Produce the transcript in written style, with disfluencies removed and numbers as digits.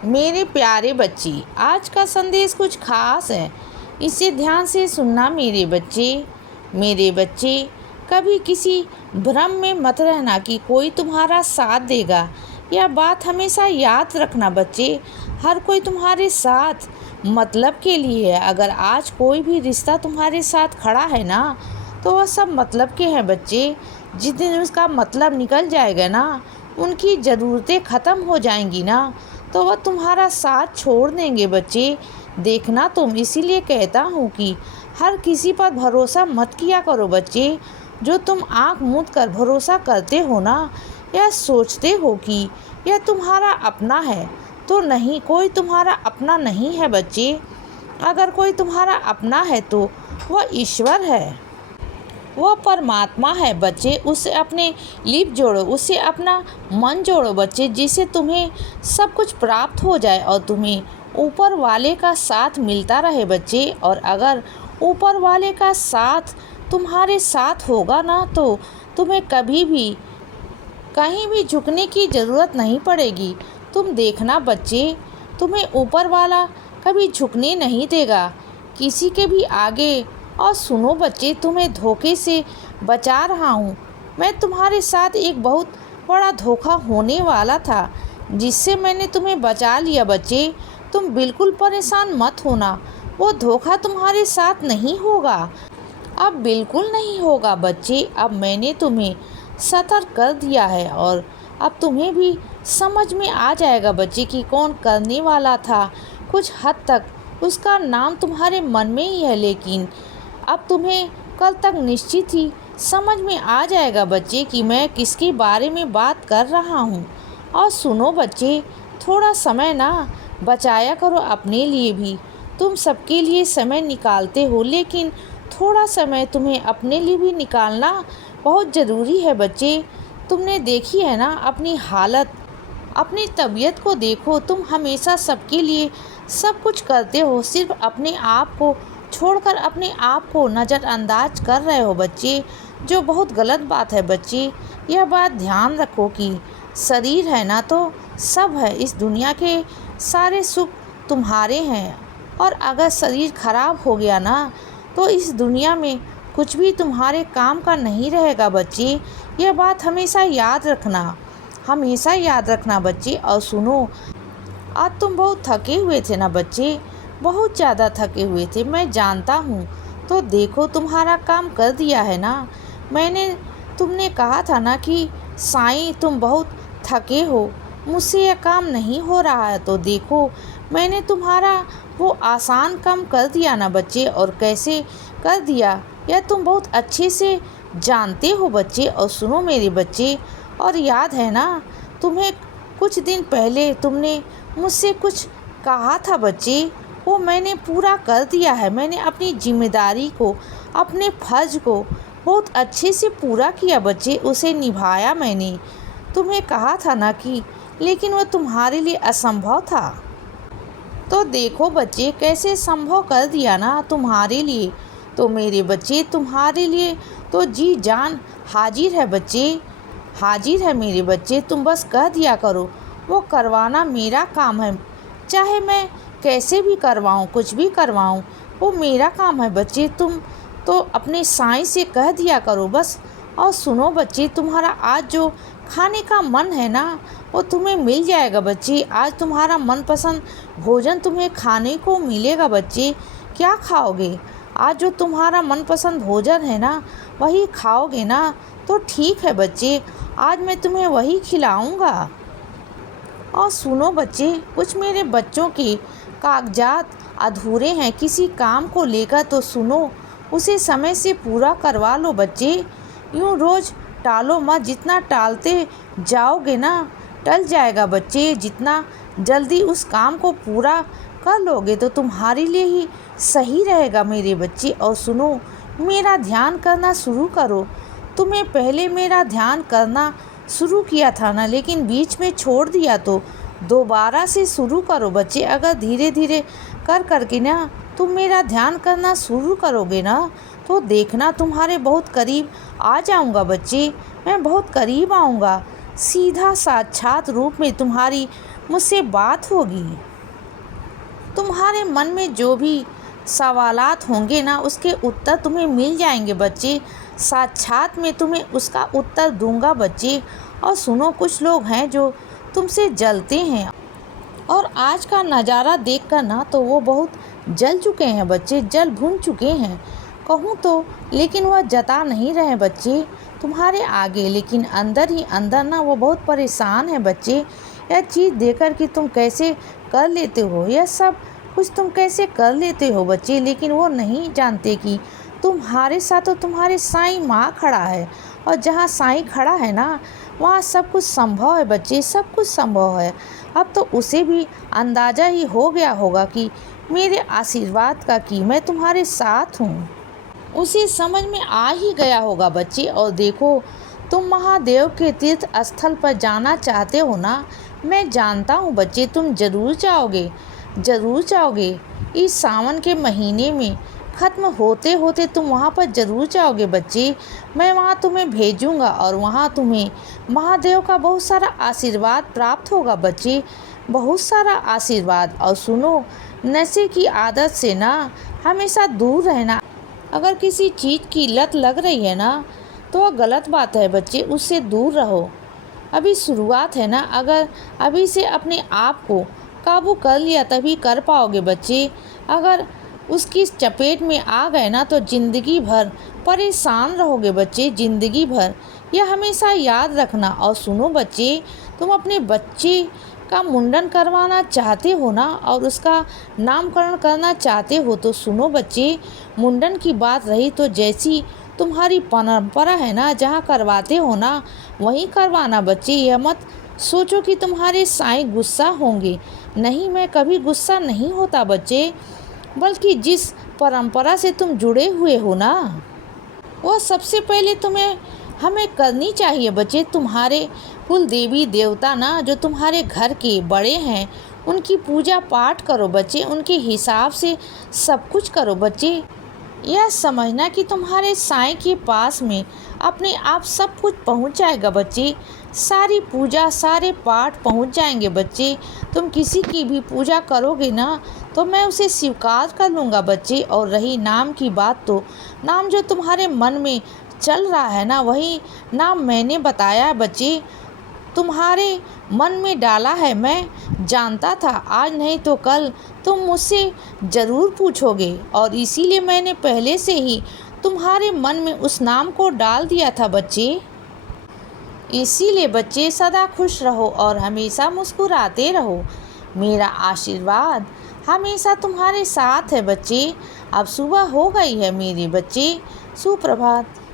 मेरे प्यारे बच्चे, आज का संदेश कुछ खास है। इसे ध्यान से सुनना मेरे बच्चे। मेरे बच्चे, कभी किसी भ्रम में मत रहना कि कोई तुम्हारा साथ देगा। यह बात हमेशा याद रखना बच्चे, हर कोई तुम्हारे साथ मतलब के लिए है। अगर आज कोई भी रिश्ता तुम्हारे साथ खड़ा है ना, तो वह सब मतलब के हैं बच्चे। जिस दिन उसका मतलब निकल जाएगा ना, उनकी ज़रूरतें ख़त्म हो जाएंगी ना, तो वह तुम्हारा साथ छोड़ देंगे बच्चे। देखना तुम, इसीलिए कहता हूँ कि हर किसी पर भरोसा मत किया करो बच्चे। जो तुम आँख मूंद कर भरोसा करते हो ना, या सोचते हो कि यह तुम्हारा अपना है, तो नहीं, कोई तुम्हारा अपना नहीं है बच्चे। अगर कोई तुम्हारा अपना है तो वह ईश्वर है, वह परमात्मा है बच्चे। उससे अपने लिप जोड़ो, उससे अपना मन जोड़ो बच्चे, जिससे तुम्हें सब कुछ प्राप्त हो जाए और तुम्हें ऊपर वाले का साथ मिलता रहे बच्चे। और अगर ऊपर वाले का साथ तुम्हारे साथ होगा ना, तो तुम्हें कभी भी कहीं भी झुकने की ज़रूरत नहीं पड़ेगी। तुम देखना बच्चे, तुम्हें ऊपर वाला कभी झुकने नहीं देगा किसी के भी आगे। और सुनो बच्चे, तुम्हें धोखे से बचा रहा हूँ। मैं तुम्हारे साथ एक बहुत बड़ा धोखा होने वाला था, जिससे मैंने तुम्हें बचा लिया बच्चे। तुम बिल्कुल परेशान मत होना, वो धोखा तुम्हारे साथ नहीं होगा, अब बिल्कुल नहीं होगा बच्चे। अब मैंने तुम्हें सतर्क कर दिया है और अब तुम्हें भी समझ में आ जाएगा बच्चे कि कौन करने वाला था। कुछ हद तक उसका नाम तुम्हारे मन में ही है, लेकिन अब तुम्हें कल तक निश्चित ही समझ में आ जाएगा बच्चे कि मैं किसके बारे में बात कर रहा हूँ। और सुनो बच्चे, थोड़ा समय ना बचाया करो अपने लिए भी। तुम सबके लिए समय निकालते हो, लेकिन थोड़ा समय तुम्हें अपने लिए भी निकालना बहुत ज़रूरी है बच्चे। तुमने देखी है ना अपनी हालत, अपनी तबीयत को देखो। तुम हमेशा सबके लिए सब कुछ करते हो, सिर्फ अपने आप को छोड़कर अपने आप को नज़रअंदाज कर रहे हो बच्चे, जो बहुत गलत बात है बच्चे। यह बात ध्यान रखो कि शरीर है ना तो सब है, इस दुनिया के सारे सुख तुम्हारे हैं। और अगर शरीर खराब हो गया ना, तो इस दुनिया में कुछ भी तुम्हारे काम का नहीं रहेगा बच्चे। यह बात हमेशा याद रखना, हमेशा याद रखना बच्चे। और सुनो, आज तुम बहुत थके हुए थे ना बच्चे, बहुत ज़्यादा थके हुए थे, मैं जानता हूँ। तो देखो, तुम्हारा काम कर दिया है ना मैंने। तुमने कहा था ना कि साईं तुम बहुत थके हो, मुझसे यह काम नहीं हो रहा है, तो देखो मैंने तुम्हारा वो आसान काम कर दिया ना बच्चे। और कैसे कर दिया यह तुम बहुत अच्छे से जानते हो बच्चे। और सुनो मेरे बच्चे, और याद है ना तुम्हें कुछ दिन पहले तुमने मुझसे कुछ कहा था बच्चे, वो मैंने पूरा कर दिया है। मैंने अपनी जिम्मेदारी को, अपने फर्ज को बहुत अच्छे से पूरा किया बच्चे, उसे निभाया मैंने। तुम्हें कहा था ना कि लेकिन वह तुम्हारे लिए असंभव था, तो देखो बच्चे कैसे संभव कर दिया ना तुम्हारे लिए। तो मेरे बच्चे, तुम्हारे लिए तो जी जान हाजिर है बच्चे, हाजिर है मेरे बच्चे। तुम बस कह दिया करो, वो करवाना मेरा काम है। चाहे मैं कैसे भी करवाऊँ, कुछ भी करवाऊँ, वो मेरा काम है बच्चे। तुम तो अपने साईं से कह दिया करो बस। और सुनो बच्चे, तुम्हारा आज जो खाने का मन है ना, वो तुम्हें मिल जाएगा बच्चे। आज तुम्हारा मनपसंद भोजन तुम्हें खाने को मिलेगा बच्चे। क्या खाओगे? आज जो तुम्हारा मनपसंद भोजन है ना, वही खाओगे ना, तो ठीक है बच्चे, आज मैं तुम्हें वही खिलाऊँगा। और सुनो बच्चे, कुछ मेरे बच्चों के कागजात अधूरे हैं किसी काम को लेकर, तो सुनो, उसे समय से पूरा करवा लो बच्चे। यूँ रोज़ टालो मत, जितना टालते जाओगे ना टल जाएगा बच्चे। जितना जल्दी उस काम को पूरा कर लोगे तो तुम्हारे लिए ही सही रहेगा मेरे बच्चे। और सुनो, मेरा ध्यान करना शुरू करो। तुम्हें पहले मेरा ध्यान करना शुरू किया था ना, लेकिन बीच में छोड़ दिया, तो दोबारा से शुरू करो बच्चे। अगर धीरे धीरे कर करके ना तुम मेरा ध्यान करना शुरू करोगे ना, तो देखना तुम्हारे बहुत करीब आ जाऊंगा बच्चे। मैं बहुत करीब आऊँगा, सीधा साक्षात रूप में तुम्हारी मुझसे बात होगी। तुम्हारे मन में जो भी सवालात होंगे ना, उसके उत्तर तुम्हें मिल जाएंगे बच्चे। साक्षात मैं तुम्हें उसका उत्तर दूंगा बच्चे। और सुनो, कुछ लोग हैं जो तुमसे जलते हैं और आज का नज़ारा देखकर ना तो वो बहुत जल चुके हैं बच्चे, जल भुन चुके हैं कहूँ तो। लेकिन वह जता नहीं रहे बच्चे तुम्हारे आगे, लेकिन अंदर ही अंदर ना वो बहुत परेशान है बच्चे। यह चीज़ देखकर कि तुम कैसे कर लेते हो, यह सब कुछ तुम कैसे कर लेते हो बच्चे, लेकिन वो नहीं जानते कि तुम्हारे साथ तो तुम्हारे साईं माँ खड़ा है। और जहाँ साईं खड़ा है ना, वहाँ सब कुछ संभव है बच्चे, सब कुछ संभव है। अब तो उसे भी अंदाज़ा ही हो गया होगा कि मेरे आशीर्वाद का कि मैं तुम्हारे साथ हूँ। उसे समझ में आ ही गया होगा बच्चे। और देखो, तुम महादेव के तीर्थ स्थल पर जाना चाहते हो ना, मैं जानता हूँ बच्चे, तुम ज़रूर जाओगे, ज़रूर जाओगे। इस सावन के महीने में ख़त्म होते होते तुम वहाँ पर ज़रूर जाओगे बच्चे। मैं वहाँ तुम्हें भेजूँगा और वहाँ तुम्हें महादेव का बहुत सारा आशीर्वाद प्राप्त होगा बच्चे, बहुत सारा आशीर्वाद। और सुनो, नशे की आदत से ना हमेशा दूर रहना। अगर किसी चीज़ की लत लग रही है ना, तो वह गलत बात है बच्चे, उससे दूर रहो। अभी शुरुआत है ना, अगर अभी से अपने आप को काबू कर लिया तभी कर पाओगे बच्चे। अगर उसकी चपेट में आ गए ना तो ज़िंदगी भर परेशान रहोगे बच्चे, ज़िंदगी भर। यह हमेशा याद रखना। और सुनो बच्चे, तुम अपने बच्चे का मुंडन करवाना चाहते हो ना और उसका नामकरण करना चाहते हो, तो सुनो बच्चे, मुंडन की बात रही तो जैसी तुम्हारी परंपरा है ना, जहाँ करवाते हो ना वहीं करवाना बच्चे। यह मत सोचो कि तुम्हारे साईं गुस्सा होंगे, नहीं, मैं कभी गुस्सा नहीं होता बच्चे। बल्कि जिस परंपरा से तुम जुड़े हुए हो ना, वह सबसे पहले हमें करनी चाहिए बच्चे। तुम्हारे कुल देवी देवता ना जो तुम्हारे घर के बड़े हैं, उनकी पूजा पाठ करो बच्चे, उनके हिसाब से सब कुछ करो बच्चे। यह समझना कि तुम्हारे साईं के पास में अपने आप सब कुछ पहुंच जाएगा बच्चे, सारी पूजा सारे पाठ पहुंच जाएंगे बच्चे। तुम किसी की भी पूजा करोगे ना तो मैं उसे स्वीकार कर लूँगा बच्चे। और रही नाम की बात, तो नाम जो तुम्हारे मन में चल रहा है ना, वही नाम मैंने बताया है बच्चे, तुम्हारे मन में डाला है। मैं जानता था आज नहीं तो कल तुम मुझसे ज़रूर पूछोगे, और इसीलिए मैंने पहले से ही तुम्हारे मन में उस नाम को डाल दिया था बच्चे। इसीलिए बच्चे सदा खुश रहो और हमेशा मुस्कुराते रहो। मेरा आशीर्वाद हमेशा तुम्हारे साथ है बच्चे। अब सुबह हो गई है मेरे बच्चे, सुप्रभात।